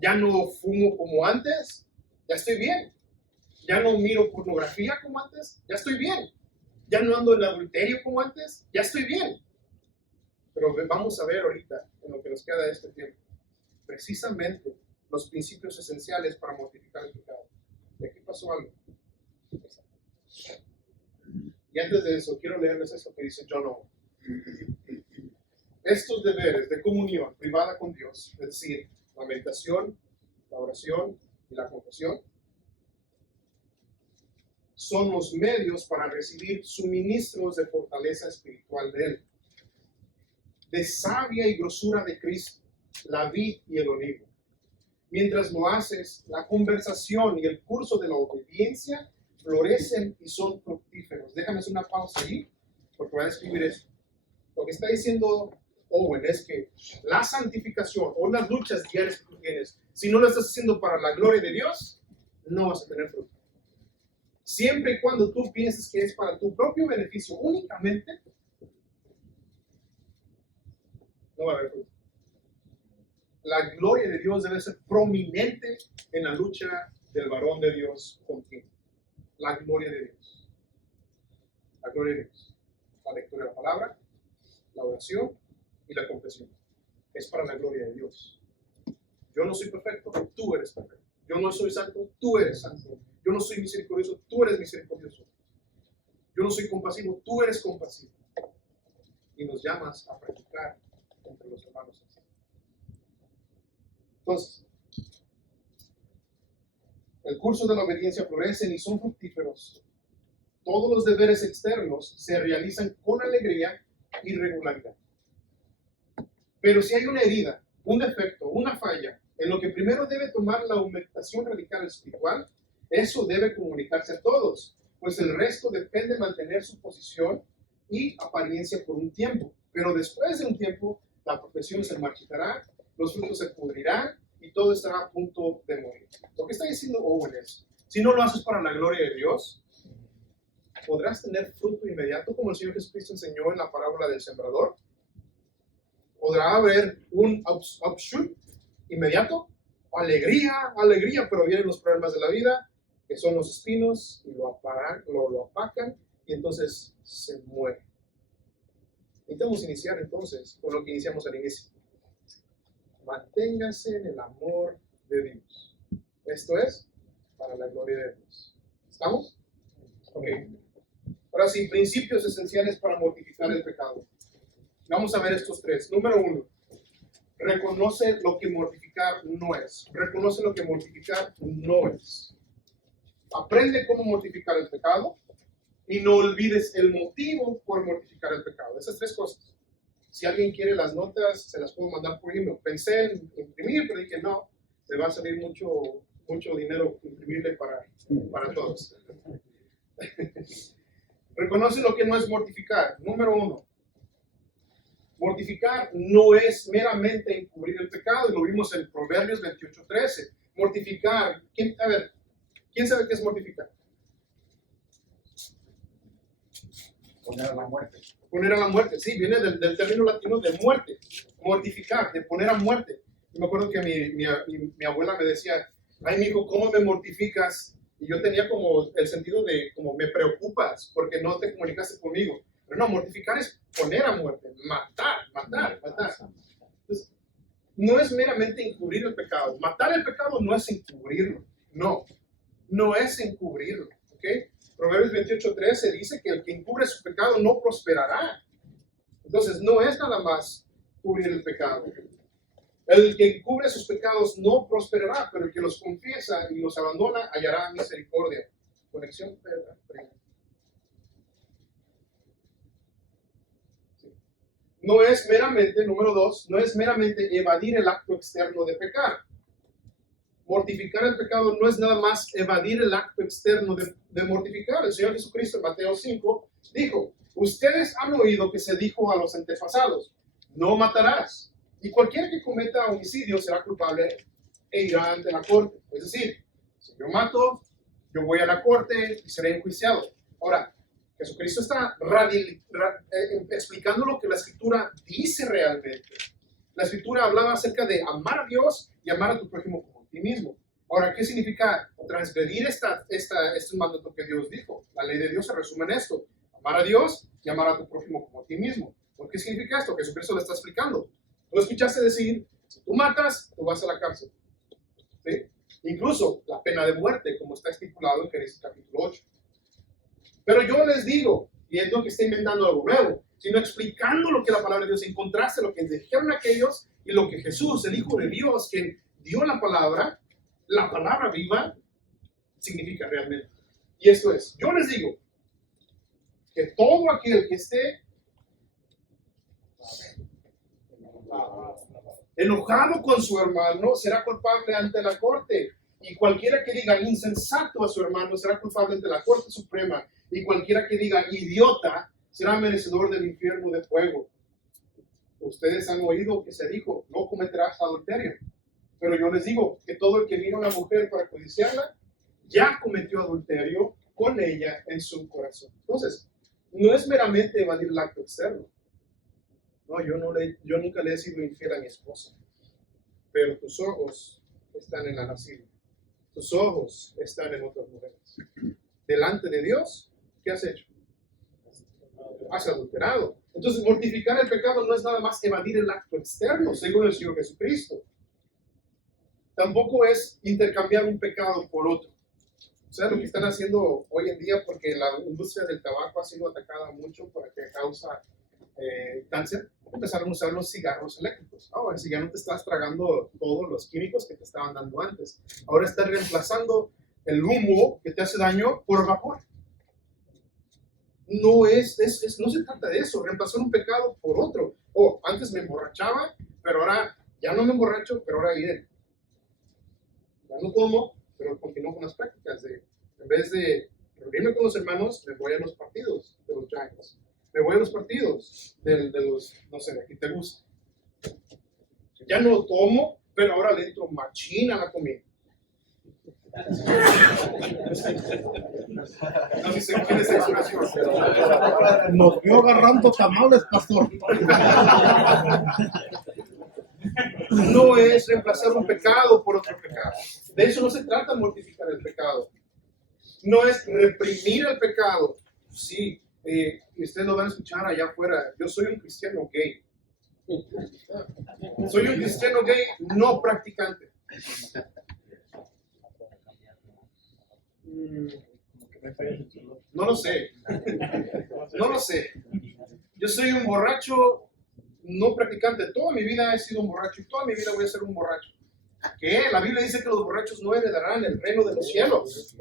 Ya no fumo como antes, ya estoy bien. Ya no miro pornografía como antes, ya estoy bien. Ya no ando en adulterio como antes, ya estoy bien. Pero vamos a ver ahorita, en lo que nos queda de este tiempo, precisamente los principios esenciales para mortificar el pecado. Y aquí pasó algo. Y antes de eso, quiero leerles esto que dice John Owen. Estos deberes de comunión privada con Dios, es decir, la meditación, la oración y la confesión, son los medios para recibir suministros de fortaleza espiritual de Él, de savia y grosura de Cristo, la vid y el olivo. Mientras lo haces, la conversación y el curso de la obediencia florecen y son fructíferos. Déjame hacer una pausa ahí, porque voy a escribir esto. Lo que está diciendo Owen es que la santificación o las luchas diarias que tú tienes, si no lo estás haciendo para la gloria de Dios, no vas a tener fruto. Siempre y cuando tú pienses que es para tu propio beneficio únicamente, no va a haber fruto. La gloria de Dios debe ser prominente en la lucha del varón de Dios contigo. La gloria de Dios. La gloria de Dios. La lectura de la palabra, la oración y la confesión. Es para la gloria de Dios. Yo no soy perfecto, tú eres perfecto. Yo no soy santo, tú eres santo. Yo no soy misericordioso, tú eres misericordioso. Yo no soy compasivo, tú eres compasivo. Y nos llamas a practicar entre los hermanos. Entonces, el curso de la obediencia florecen y son fructíferos. Todos los deberes externos se realizan con alegría y regularidad. Pero si hay una herida, un defecto, una falla, en lo que primero debe tomar la aumentación radical espiritual, eso debe comunicarse a todos, pues el resto depende de mantener su posición y apariencia por un tiempo. Pero después de un tiempo, la profesión se marchitará, los frutos se pudrirán y todo estará a punto de morir. Lo que está diciendo Owen es, si no lo haces para la gloria de Dios, podrás tener fruto inmediato, como el Señor Jesucristo enseñó en la parábola del sembrador. Podrá haber un upshoot inmediato, alegría, pero vienen los problemas de la vida, que son los espinos, y lo apacan, y entonces se muere. Necesitamos iniciar entonces con lo que iniciamos al inicio. Manténgase en el amor de Dios. Esto es para la gloria de Dios. ¿Estamos? Ok. Ahora sí, principios esenciales para mortificar el pecado. Vamos a ver estos tres. Número 1. Reconoce lo que mortificar no es. Reconoce lo que mortificar no es. Aprende cómo mortificar el pecado y no olvides el motivo por mortificar el pecado. Esas tres cosas. Si alguien quiere las notas, se las puedo mandar por email. Pensé en imprimir, pero dije no, me va a salir mucho dinero imprimirle para todos. Reconoce lo que no es mortificar. Número 1. Mortificar no es meramente encubrir el pecado, y lo vimos en Proverbios 28:13. Mortificar, ¿quién sabe qué es mortificar? Poner a la muerte. Poner a la muerte, sí, viene del término latino de muerte. Mortificar, de poner a muerte. Yo me acuerdo que mi abuela me decía, ay, mijo, ¿cómo me mortificas Y yo tenía como el sentido de, como me preocupas porque no te comunicaste conmigo. Pero no, mortificar es poner a muerte, matar. Entonces, no es meramente encubrir el pecado. Matar el pecado no es encubrirlo. No es encubrirlo. ¿Ok? Proverbios 28:13 dice que el que encubre su pecado no prosperará. Entonces, no es nada más cubrir el pecado. El que encubre sus pecados no prosperará, pero el que los confiesa y los abandona hallará misericordia. Conexión. No es meramente, número 2, no es meramente evadir el acto externo de pecar. Mortificar el pecado no es nada más evadir el acto externo de mortificar. El Señor Jesucristo en Mateo 5 dijo, ustedes han oído que se dijo a los antepasados, no matarás. Y cualquiera que cometa homicidio será culpable e irá ante la corte. Es decir, si yo mato, yo voy a la corte y seré enjuiciado. Ahora, Jesucristo está explicando lo que la Escritura dice realmente. La Escritura hablaba acerca de amar a Dios y amar a tu prójimo como a ti mismo. Ahora, ¿qué significa transgredir este mandato que Dios dijo? La ley de Dios se resume en esto. Amar a Dios y amar a tu prójimo como a ti mismo. ¿Por qué significa esto? Jesucristo lo está explicando. Tú escuchaste decir, si tú matas, tú vas a la cárcel. ¿Sí? Incluso la pena de muerte, como está estipulado en Génesis capítulo 8. Pero yo les digo, y es lo que está inventando algo nuevo, sino explicando lo que la palabra de Dios, en contraste lo que dijeron aquellos y lo que Jesús, el Hijo de Dios, quien dio la palabra viva, significa realmente. Y esto es, yo les digo, que todo aquel que esté enojado con su hermano será culpable ante la corte. Y cualquiera que diga insensato a su hermano será culpable ante la corte suprema. Y cualquiera que diga idiota será merecedor del infierno de fuego. Ustedes han oído que se dijo, no cometerás adulterio. Pero yo les digo que todo el que vino a una mujer para codiciarla, ya cometió adulterio con ella en su corazón. Entonces, no es meramente evadir el acto externo. No, yo nunca le he sido infiel a mi esposa. Pero tus ojos están en la lascivia. Tus ojos están en otras mujeres. Delante de Dios, ¿qué has hecho? Has adulterado. Entonces, mortificar el pecado no es nada más evadir el acto externo, según el Señor Jesucristo. Tampoco es intercambiar un pecado por otro. O sea, lo que están haciendo hoy en día, porque la industria del tabaco ha sido atacada mucho por que causa cáncer, empezaron a usar los cigarros eléctricos. Ahora, si ya no te estás tragando todos los químicos que te estaban dando antes, ahora estás reemplazando el humo que te hace daño por vapor. No se trata de eso, reemplazar un pecado por otro. Antes me emborrachaba, pero ahora ya no me emborracho, pero ahora iré. Ya no tomo, pero continúo con las prácticas. En vez de reunirme con los hermanos, me voy a los partidos de los Giants. Me voy a los partidos de los, no sé, de aquí te gusta. Ya no tomo, pero ahora le entro machín a la comida. No sé si se quiere esa expresión. Nos vio agarrando tamales, pastor. No es reemplazar un pecado por otro pecado. De eso no se trata mortificar el pecado. No es reprimir el pecado. Sí, y ustedes lo van a escuchar allá afuera. Yo soy un cristiano gay. Soy un cristiano gay no practicante. No lo sé. No lo sé. Yo soy un borracho no practicante. Toda mi vida he sido un borracho y toda mi vida voy a ser un borracho. ¿Qué? La Biblia dice que los borrachos no heredarán el reino de los cielos.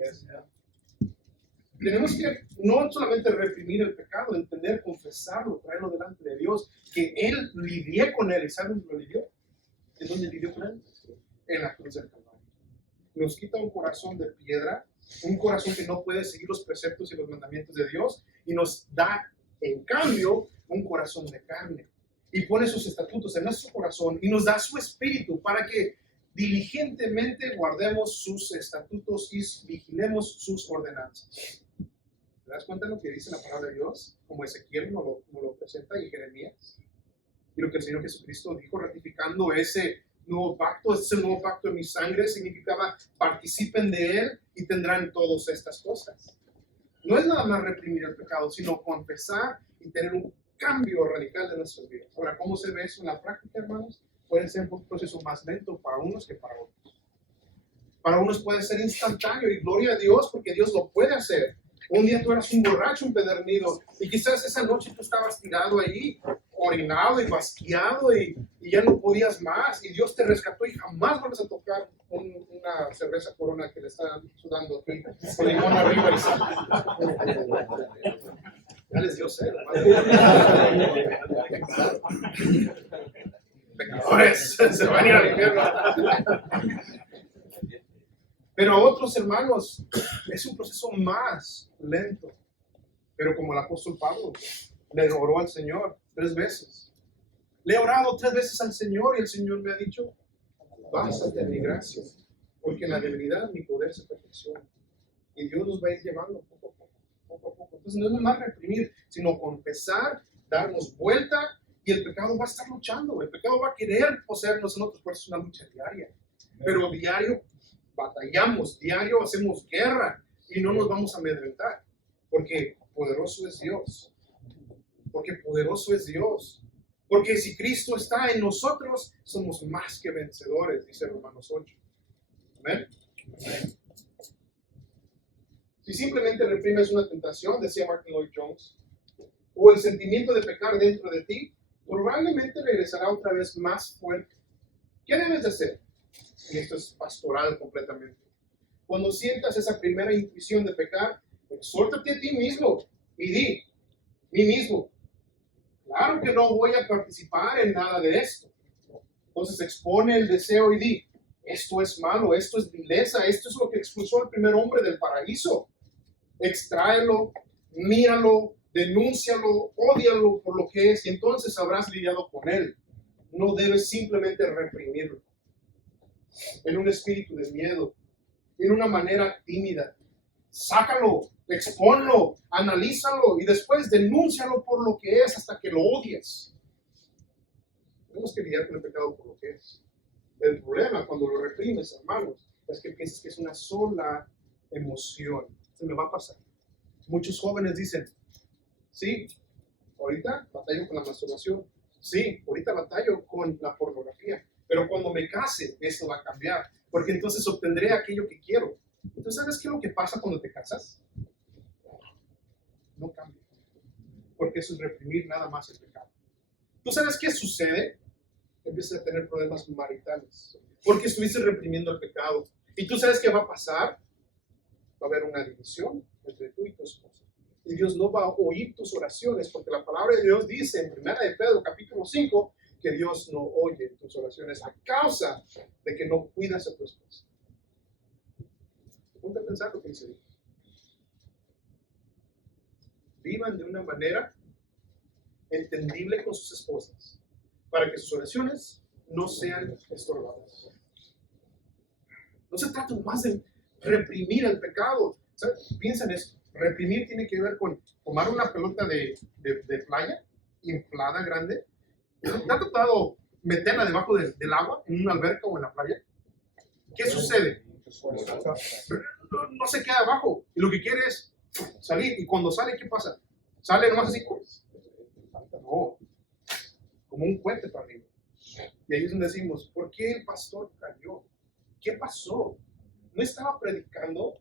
Tenemos que no solamente reprimir el pecado, entender, confesarlo, traerlo delante de Dios, que Él lidie con él. ¿Y saben dónde lo lidió? ¿En dónde lidió con él? En la cruz del Calvario. Nos quita un corazón de piedra, un corazón que no puede seguir los preceptos y los mandamientos de Dios, y nos da, en cambio, un corazón de carne. Y pone sus estatutos en nuestro corazón y nos da su espíritu para que diligentemente guardemos sus estatutos y vigilemos sus ordenanzas. ¿Te das cuenta de lo que dice la palabra de Dios? Como Ezequiel nos lo presenta y Jeremías. Y lo que el Señor Jesucristo dijo ratificando ese nuevo pacto, este es el nuevo pacto de mi sangre, significaba participen de él y tendrán todas estas cosas. No es nada más reprimir el pecado, sino confesar y tener un cambio radical de nuestras vidas. Ahora, ¿cómo se ve eso en la práctica, hermanos? Puede ser un proceso más lento para unos que para otros. Para unos puede ser instantáneo y gloria a Dios porque Dios lo puede hacer. Un día tú eras un borracho empedernido y quizás esa noche tú estabas tirado ahí, orinado y basqueado y ya no podías más y Dios te rescató y jamás vuelves a tocar una cerveza Corona que le está sudando aquí, con limón arriba y sal. Ya les dio sed, pecadores, se van a ir al infierno. Pero a otros hermanos es un proceso más lento. Pero como el apóstol Pablo le oró al Señor 3 veces. Le he orado 3 veces al Señor y el Señor me ha dicho, bástate mi gracia, porque en la debilidad mi poder se perfecciona. Y Dios nos va a ir llevando poco a poco. Entonces no es más reprimir, sino confesar, darnos vuelta y el pecado va a estar luchando. El pecado va a querer poseernos en nosotros, por eso es una lucha diaria. Pero diario batallamos, diario hacemos guerra y no nos vamos a amedrentar, porque poderoso es Dios. Porque poderoso es Dios. Porque si Cristo está en nosotros, somos más que vencedores, dice Romanos 8. ¿Amén? Si simplemente reprimes una tentación, decía Martin Lloyd Jones, o el sentimiento de pecar dentro de ti, probablemente regresará otra vez más fuerte. ¿Qué debes de hacer? Y esto es pastoral completamente. Cuando sientas esa primera intuición de pecar, exhórtate a ti mismo y di, mí mismo, claro que no voy a participar en nada de esto. Entonces expone el deseo y di, esto es malo, esto es vileza, esto es lo que expulsó al primer hombre del paraíso. Extráelo, míralo, denúncialo, ódialo por lo que es y entonces habrás lidiado con él. No debes simplemente reprimirlo en un espíritu de miedo, en una manera tímida. Sácalo, expónlo, analízalo y después denúncialo por lo que es hasta que lo odies. Tenemos que lidiar con el pecado por lo que es. El problema cuando lo reprimes, hermanos, es que piensas que es una sola emoción. Se me va a pasar. Muchos jóvenes dicen, sí, ahorita batallo con la masturbación. Sí, ahorita batallo con la pornografía. Pero cuando me case, eso va a cambiar. Porque entonces obtendré aquello que quiero. Entonces, ¿sabes qué es lo que pasa cuando te casas? No cambia. Porque eso es reprimir nada más el pecado. ¿Tú sabes qué sucede? Empiezas a tener problemas maritales. Porque estuviste reprimiendo el pecado. ¿Y tú sabes qué va a pasar? Va a haber una división entre tú y tu esposa. Y Dios no va a oír tus oraciones. Porque la palabra de Dios dice en 1 de Pedro, capítulo 5, que Dios no oye tus oraciones a causa de que no cuidas a tu esposa. Ponte a pensar lo que dice Dios. Vivan de una manera entendible con sus esposas, para que sus oraciones no sean estorbadas. No se trata más de reprimir el pecado. ¿Sabes? Piensa en esto. Reprimir tiene que ver con tomar una pelota de playa inflada, grande. ¿Te ha tratado meterla debajo del agua, en una alberca o en la playa? ¿Qué sucede? No se queda abajo. Y lo que quiere es salir. Y cuando sale, ¿qué pasa? ¿Sale nomás así? No. Como un puente para arriba. Y ahí es donde decimos, ¿por qué el pastor cayó? ¿Qué pasó? ¿No estaba predicando?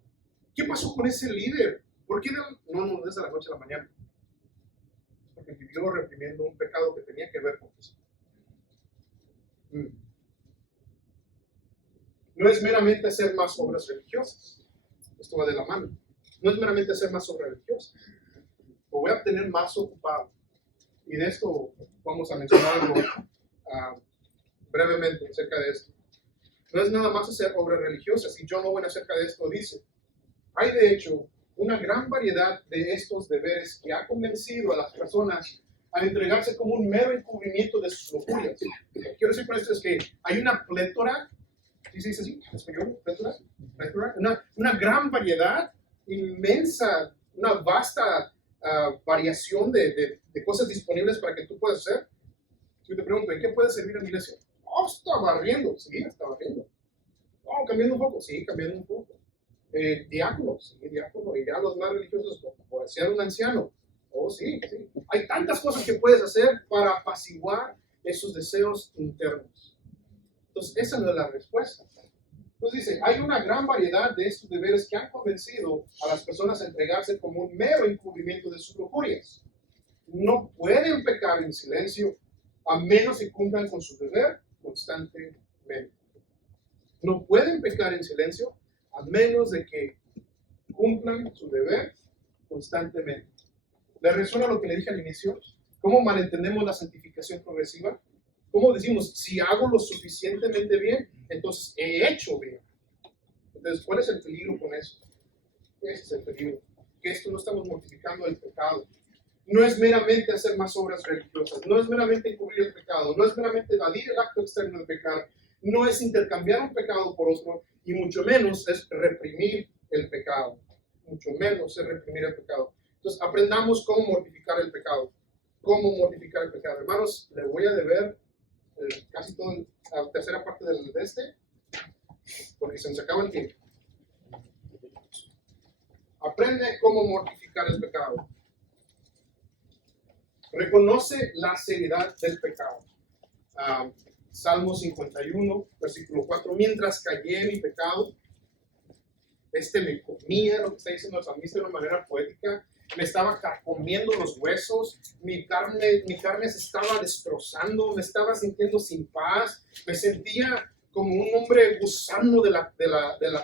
¿Qué pasó con ese líder? ¿Por qué no desde la noche a la mañana? Porque vivió reprimiendo un pecado que tenía que ver con eso. No es meramente hacer más obras religiosas. Esto va de la mano. No es meramente hacer más obras religiosas. Me voy a tener más ocupado. Y de esto vamos a mencionar algo brevemente acerca de esto. No es nada más hacer obras religiosas. Y John Owen acerca de esto dice, hay de hecho una gran variedad de estos deberes que ha convencido a las personas a entregarse como un mero encubrimiento de sus locuras. Lo que quiero decir con esto es que hay una plétora, ¿sí se dice así en español? ¿Plétora? Una gran variedad, inmensa, una vasta variación de cosas disponibles para que tú puedas hacer. Yo te pregunto, ¿en qué puede servir en la iglesia? Oh, está barriendo. Sí, está barriendo. Oh, cambiando un poco. Sí, cambiando un poco. Diácono. Sí, diácono. Y ya los más religiosos, por ser un anciano. Oh, sí, sí. Hay tantas cosas que puedes hacer para apaciguar esos deseos internos. Entonces, esa no es la respuesta. Entonces dice, hay una gran variedad de estos deberes que han convencido a las personas a entregarse como un mero encubrimiento de sus lujurias. No pueden pecar en silencio a menos que cumplan con su deber constantemente. No pueden pecar en silencio a menos de que cumplan su deber constantemente. ¿Le resuena lo que le dije al inicio? ¿Cómo malentendemos la santificación progresiva? ¿Cómo decimos, si hago lo suficientemente bien, entonces he hecho bien? Entonces, ¿cuál es el peligro con eso? Ese es el peligro. Que esto no estamos mortificando el pecado. No es meramente hacer más obras religiosas, no es meramente encubrir el pecado, no es meramente evadir el acto externo del pecado, no es intercambiar un pecado por otro, y mucho menos es reprimir el pecado. Mucho menos es reprimir el pecado. Entonces, aprendamos cómo mortificar el pecado. Cómo mortificar el pecado. Hermanos, le voy a deber casi toda la tercera parte de porque se nos acaba el tiempo. Aprende cómo mortificar el pecado. Reconoce la seriedad del pecado. Salmo 51, versículo 4. Mientras callé en mi pecado, me comía, lo que está diciendo el salmista de una manera poética. Me estaba carcomiendo los huesos, mi carne se estaba destrozando, me estaba sintiendo sin paz, me sentía como un hombre gusano de la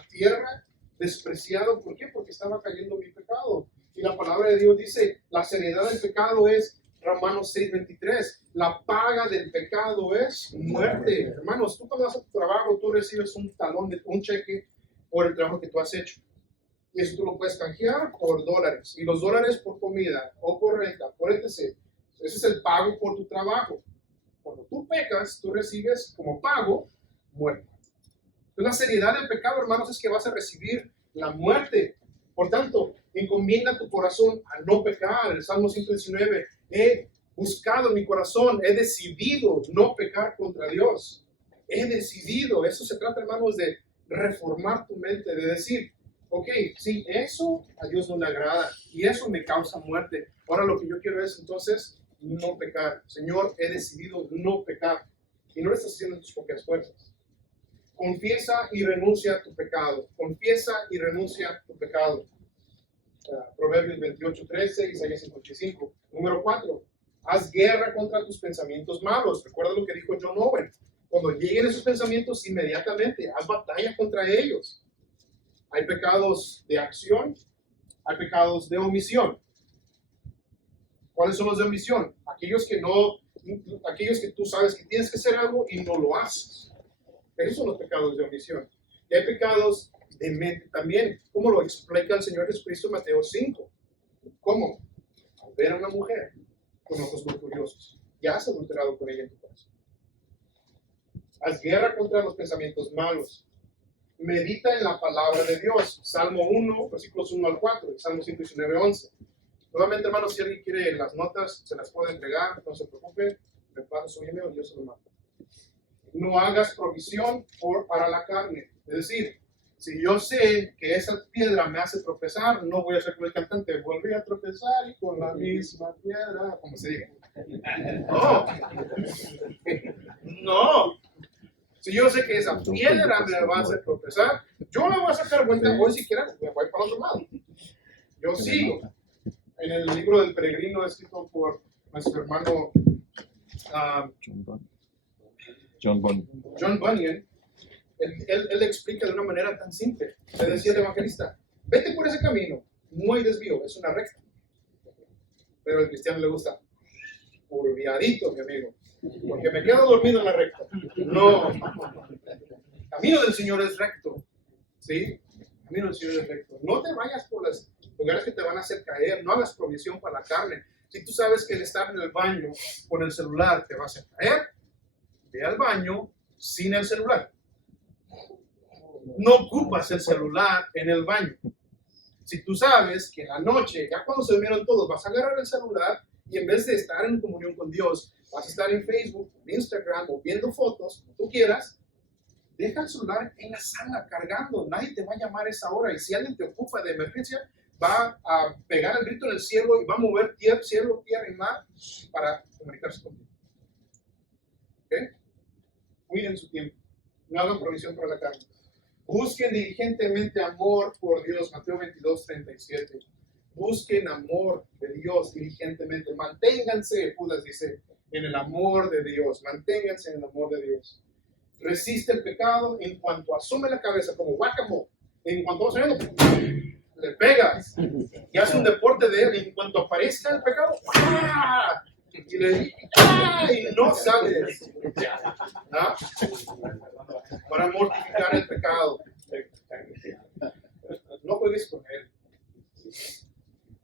tierra, despreciado. ¿Por qué? Porque estaba cayendo mi pecado. Y la palabra de Dios dice, la seriedad del pecado es, Romanos 6:23, la paga del pecado es muerte. Hermanos, tú cuando vas a tu trabajo, tú recibes un cheque por el trabajo que tú has hecho. Y eso tú lo puedes canjear por dólares. Y los dólares por comida o por renta, por etc. Ese es el pago por tu trabajo. Cuando tú pecas, tú recibes como pago muerte. Entonces, la seriedad del pecado, hermanos, es que vas a recibir la muerte. Por tanto, encomienda tu corazón a no pecar. El Salmo 119, he buscado en mi corazón, he decidido no pecar contra Dios. He decidido. Eso se trata, hermanos, de reformar tu mente, de decir, ok, sí, eso a Dios no le agrada y eso me causa muerte. Ahora lo que yo quiero es entonces no pecar. Señor, he decidido no pecar. Y no lo estás haciendo en tus propias fuerzas. Confiesa y renuncia a tu pecado. Confiesa y renuncia a tu pecado. Proverbios 28:13, Isaías 55. Número 4. Haz guerra contra tus pensamientos malos. Recuerda lo que dijo John Owen. Cuando lleguen esos pensamientos, inmediatamente haz batalla contra ellos. Hay pecados de acción, hay pecados de omisión. ¿Cuáles son los de omisión? Aquellos que tú sabes que tienes que hacer algo y no lo haces. Esos son los pecados de omisión. Y hay pecados de mente también, como lo explica el Señor Jesucristo en Mateo 5. ¿Cómo? Al ver a una mujer con ojos lujuriosos, ya has adulterado con ella en tu corazón. Haz guerra contra los pensamientos malos. Medita en la palabra de Dios. Salmo 1, versículos 1 al 4, y Salmo 119, 11. Nuevamente, hermanos, si alguien quiere las notas, se las puede entregar, no se preocupe, me pasa su email y yo se lo mando. No hagas provisión para la carne. Es decir, si yo sé que esa piedra me hace tropezar, no voy a ser como el cantante, volví a tropezar y con la misma piedra, como se dice. No. Si yo sé que esa piedra me va a hacer tropezar, yo la voy a sacar vuelta hoy si quiera, me voy para otro lado. Yo sigo. En el libro del peregrino escrito por nuestro hermano John Bunyan, él explica de una manera tan simple. Le decía el evangelista, vete por ese camino, no hay desvío, es una recta. Pero al cristiano le gusta curviadito, mi amigo, porque me quedo dormido en la recta. No, el camino del Señor es recto, ¿sí? El camino del Señor es recto. No te vayas por los lugares que te van a hacer caer, no hagas provisión para la carne. Si tú sabes que el estar en el baño con el celular te va a hacer caer, ve al baño sin el celular. No ocupas el celular en el baño. Si tú sabes que en la noche, ya cuando se durmieron todos, vas a agarrar el celular y en vez de estar en comunión con Dios, vas a estar en Facebook, en Instagram o viendo fotos, como tú quieras, deja el celular en la sala cargando, nadie te va a llamar a esa hora y si alguien te ocupa de emergencia, va a pegar el grito en el cielo y va a mover cielo, tierra y mar para comunicarse contigo. ¿Ok? Cuiden su tiempo, no hagan provisión para la carne. Busquen diligentemente amor por Dios, Mateo 22:37. Busquen amor de Dios diligentemente. Manténganse, Judas dice, en el amor de Dios. Manténganse en el amor de Dios. Resiste el pecado en cuanto asome la cabeza, como guacamo. En cuanto va saliendo, le pegas. Y hace un deporte de él. En cuanto aparezca el pecado, ¡ah! Y no sales. ¿Ah? Para mortificar el pecado. No juegues con él.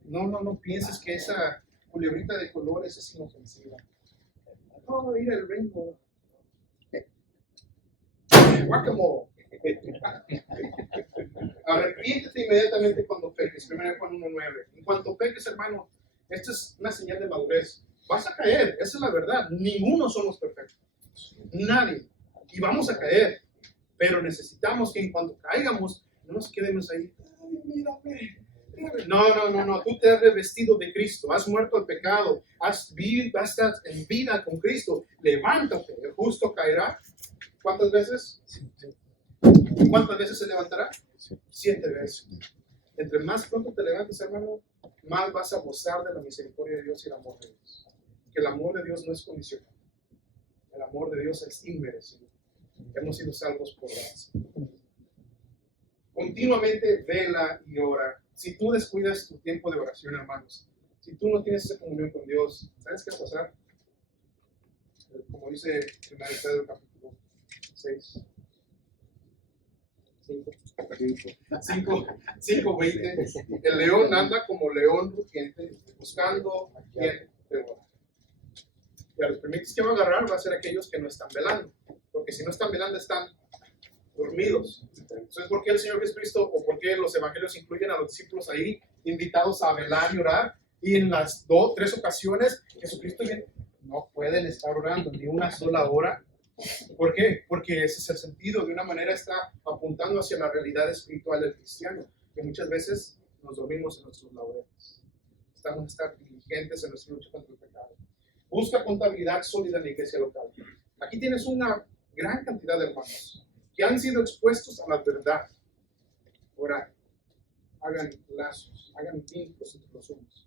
No pienses que esa culebrita de colores es inofensiva. No, mira el rainbow. Guacamole. Arrepiéntete inmediatamente cuando peques. 1 Juan 1:9. En cuanto peques, hermano, esta es una señal de madurez. Vas a caer, esa es la verdad. Ninguno somos perfectos. Nadie. Y vamos a caer. Pero necesitamos que en cuanto caigamos, no nos quedemos ahí. Ay, mírame. No. Tú te has revestido de Cristo. Has muerto al pecado. Estás en vida con Cristo. Levántate. El justo caerá. ¿Cuántas veces? ¿Cuántas veces se levantará? 7 veces. Entre más pronto te levantes, hermano, más vas a gozar de la misericordia de Dios y el amor de Dios. Que el amor de Dios no es condicional. El amor de Dios es inmerecido. Hemos sido salvos por gracia. Continuamente vela y ora. Si tú descuidas tu tiempo de oración, hermanos, si tú no tienes esa comunión con Dios, ¿sabes qué va a pasar? Como dice 1 Pedro capítulo 6. 5:20. El león anda como león rugiente, buscando a quien devorar. Y a los primeros que va a agarrar va a ser aquellos que no están velando, porque si no están velando están dormidos. Entonces, ¿por qué el Señor Jesucristo o por qué los evangelios incluyen a los discípulos ahí invitados a velar y orar? Y en las 3 ocasiones Jesucristo no pueden estar orando ni una sola hora. ¿Por qué? Porque ese es el sentido. De una manera está apuntando hacia la realidad espiritual del cristiano, que muchas veces nos dormimos en nuestros laureles. Estamos a estar diligentes en nuestra lucha contra el pecado. Busca contabilidad sólida en la iglesia local. Aquí tienes una gran cantidad de hermanos que han sido expuestos a la verdad. Ahora, hagan lazos, hagan vínculos entre los unos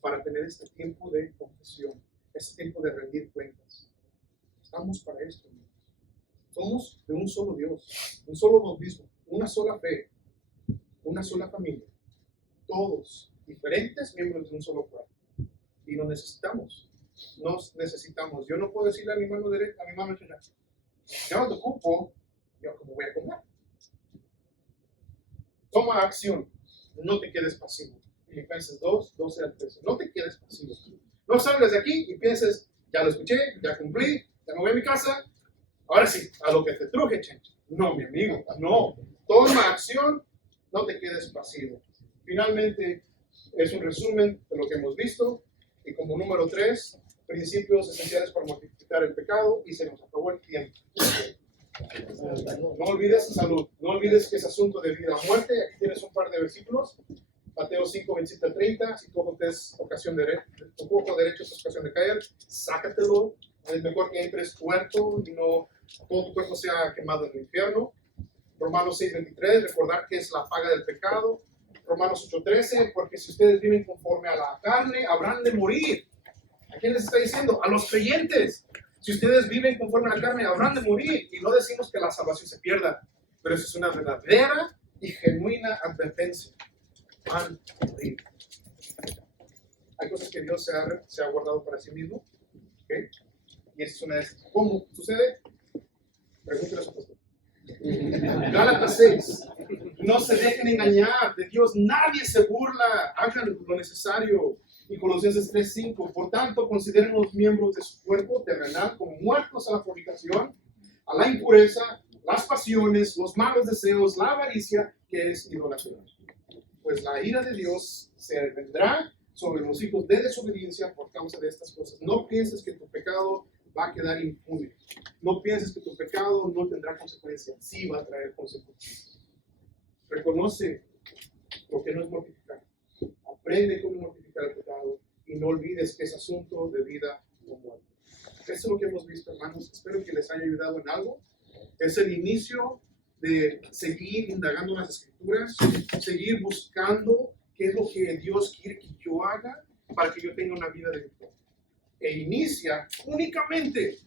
para tener este tiempo de confesión, este tiempo de rendir cuentas. Estamos para esto, amigos. Somos de un solo Dios, un solo bautismo, una sola fe, una sola familia. Todos diferentes miembros de un solo cuerpo. Y nos necesitamos. Yo no puedo decirle a mi mano derecha, a mi mano derecha, yo no te ocupo, yo como voy a comer. Toma acción, no te quedes pasivo. Filipenses 2:12-13. No te quedes pasivo. No salgas de aquí y pienses, ya lo escuché, ya cumplí, ya me voy a mi casa, ahora sí, a lo que te truje, chencho. No, mi amigo, no. Toma acción, no te quedes pasivo. Finalmente, es un resumen de lo que hemos visto. Y como número 3, principios esenciales para mortificar el pecado, y se nos acabó el tiempo. No olvides salud, no olvides que es asunto de vida o muerte. Aquí tienes un par de versículos. Mateo 5:27-30. Si tu ojo es ocasión de tu ojo derecho es ocasión de caer, sácatelo. Es mejor que entres tuerto y no todo tu cuerpo sea quemado en el infierno. Romanos 6:23, recordar que es la paga del pecado. Romanos 8:13, porque si ustedes viven conforme a la carne, habrán de morir. ¿A quién les está diciendo? A los creyentes. Si ustedes viven conforme a la carne, habrán de morir. Y no decimos que la salvación se pierda, pero eso es una verdadera y genuina advertencia. Van a morir. Hay cosas que Dios se ha guardado para sí mismo. ¿Okay? Y esa es una de esas. ¿Cómo sucede? Pregúntale a su pastor. Gálatas 6. No se dejen engañar de Dios. Nadie se burla. Hagan lo necesario. Y Colosenses 3:5. Por tanto, consideren los miembros de su cuerpo terrenal como muertos a la fornicación, a la impureza, las pasiones, los malos deseos, la avaricia, que es idolatría. Pues la ira de Dios se vendrá sobre los hijos de desobediencia por causa de estas cosas. No pienses que tu pecado va a quedar impune. No pienses que tu pecado no tendrá consecuencias. Sí va a traer consecuencias. Reconoce lo que no es mortificar. Aprende cómo mortificar el pecado y no olvides que es asunto de vida o muerte. Eso es lo que hemos visto, hermanos. Espero que les haya ayudado en algo. Es el inicio de seguir indagando en las Escrituras, seguir buscando qué es lo que Dios quiere que yo haga para que yo tenga una vida de victoria. E inicia únicamente,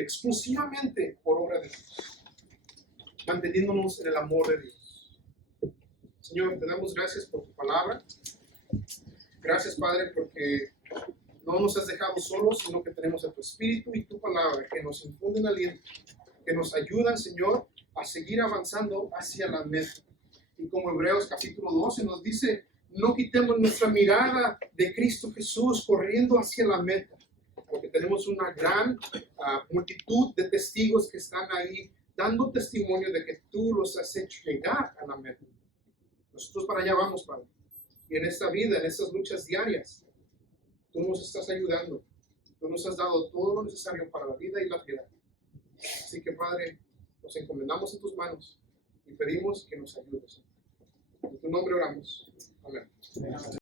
exclusivamente por obra de Dios, manteniéndonos en el amor de Dios. Señor, te damos gracias por tu palabra. Gracias, Padre, porque no nos has dejado solos, sino que tenemos a tu Espíritu y tu palabra que nos infunden aliento, que nos ayudan, Señor, a seguir avanzando hacia la meta. Y como Hebreos capítulo 12 nos dice, no quitemos nuestra mirada de Cristo Jesús corriendo hacia la meta, porque tenemos una gran multitud de testigos que están ahí dando testimonio de que tú los has hecho llegar a la meta. Nosotros para allá vamos, Padre. Y en esta vida, en estas luchas diarias, tú nos estás ayudando. Tú nos has dado todo lo necesario para la vida y la piedad. Así que, Padre, nos encomendamos en tus manos y pedimos que nos ayudes. En tu nombre oramos. Amén.